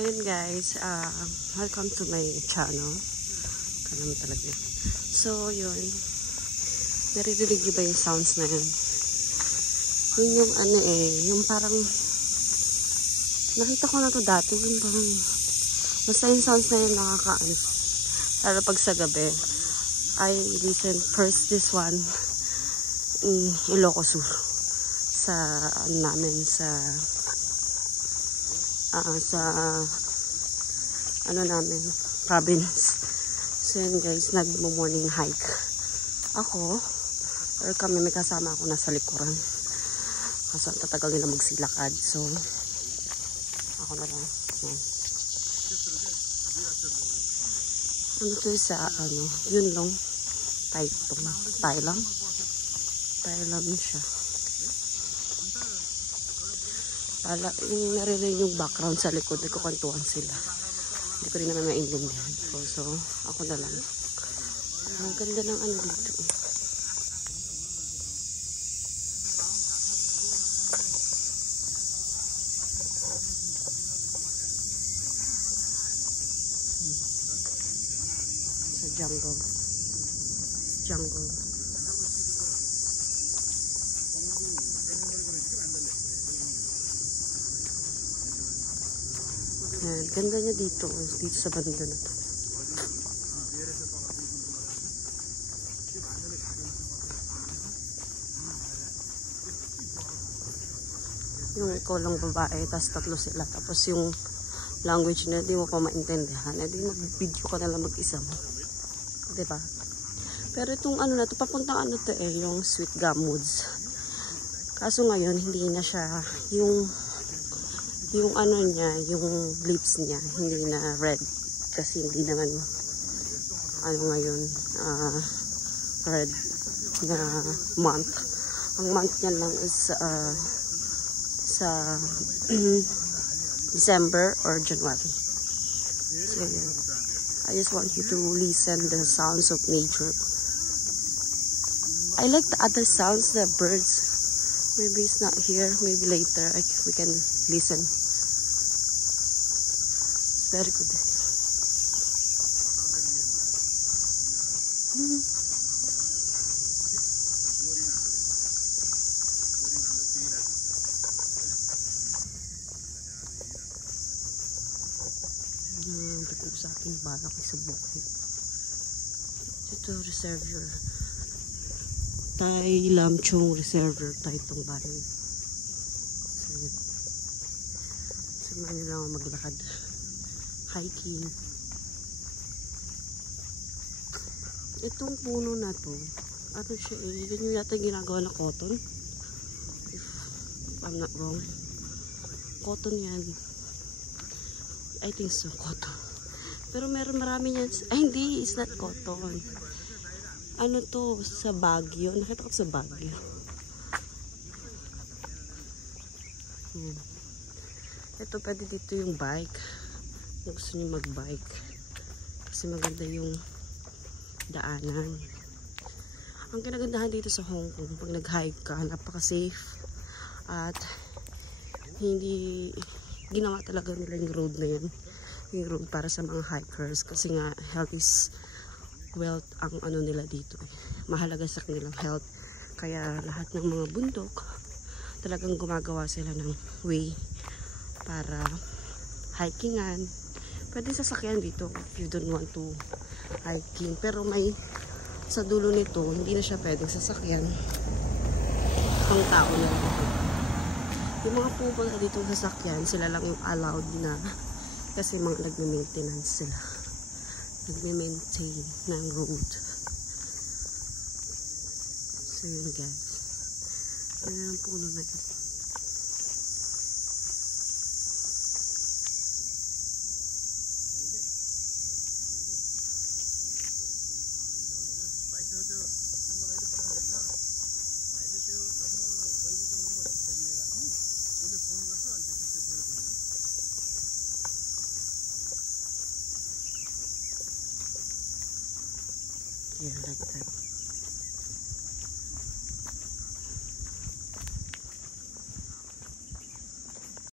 Ayun guys, welcome to my channel. Kalam talaga. So yun, naririnig nyo ba yung sounds na yun? Yun yung ano yung parang, nakita ko na to dati, yung parang, basta yung sounds na yun nakakaano. Lalo pag sa gabi, I listen first this one in Ilocos Sur. Sa ano namin, sa ano namin, province. So yun guys, nag-morning hike ako, or kami, may kasama ako nasa likuran kasi tatagal nila magsilakad, so ako na lang. Ano to sa ano, yun lang, Thailand siya. Pala, yung naririnig yung background sa likod, nagkukwentuhan sila. Hindi ko rin naman maintindihan. So, ako na lang. Ang ganda ng ano dito. Sa jungle. Ayan, ganda niya dito sa banda na to. Yung ikaw lang babae, tapos tatlo sila, tapos yung language na di mo pa maintindihan, di mag-video ka na lang mag-isa mo, diba? Pero itong ano na to, papuntang ano to yung Sweet Gum Woods. Kaso ngayon hindi na siya yung ano niya, yung leaves niya, hindi na red. Kasi hindi naman, ano ngayon, red na month. Ang month niya lang is sa December or January. So, yeah. I just want you to listen the sounds of nature. I like the other sounds, the birds. Maybe it's not here, maybe later we can listen. Very good. Ito sa akin balak sa bukid. Ito reservoir. Thai Lam Chung Reservoir. Itong bahay. So, yun. Samahan nyo lang maglakad. Hiking. Itong puno na to, ano siya yun yung yata ginagawa na cotton, if I'm not wrong. Cotton yan, I think so, cotton. Pero marami yan, hindi, it's not cotton. Ano to, sa Baguio, nakita ko sa Baguio. Ito, pwede dito yung bike. Kung gusto nyo mag-bike, kasi maganda yung daanan. Ang kinagandahan dito sa Hong Kong, pag nag-hike ka, napaka-safe at hindi ginawa talaga nila yung road na yan, yung road para sa mga hikers, kasi nga health is wealth ang ano nila dito, mahalaga sa kanilang health, kaya lahat ng mga bundok talagang gumagawa sila ng way para hikingan. Pwede sasakyan dito if you don't want to hiking. Pero may sa dulo nito, hindi na siya pwedeng sasakyan. Pang tao na dito. Yung mga pupunta ditong sasakyan, sila lang yung allowed na kasi mga nagme-maintenance sila. Nagme-maintain ng road. So yun guys. Ayan ang puno na yun. Yeah, like that.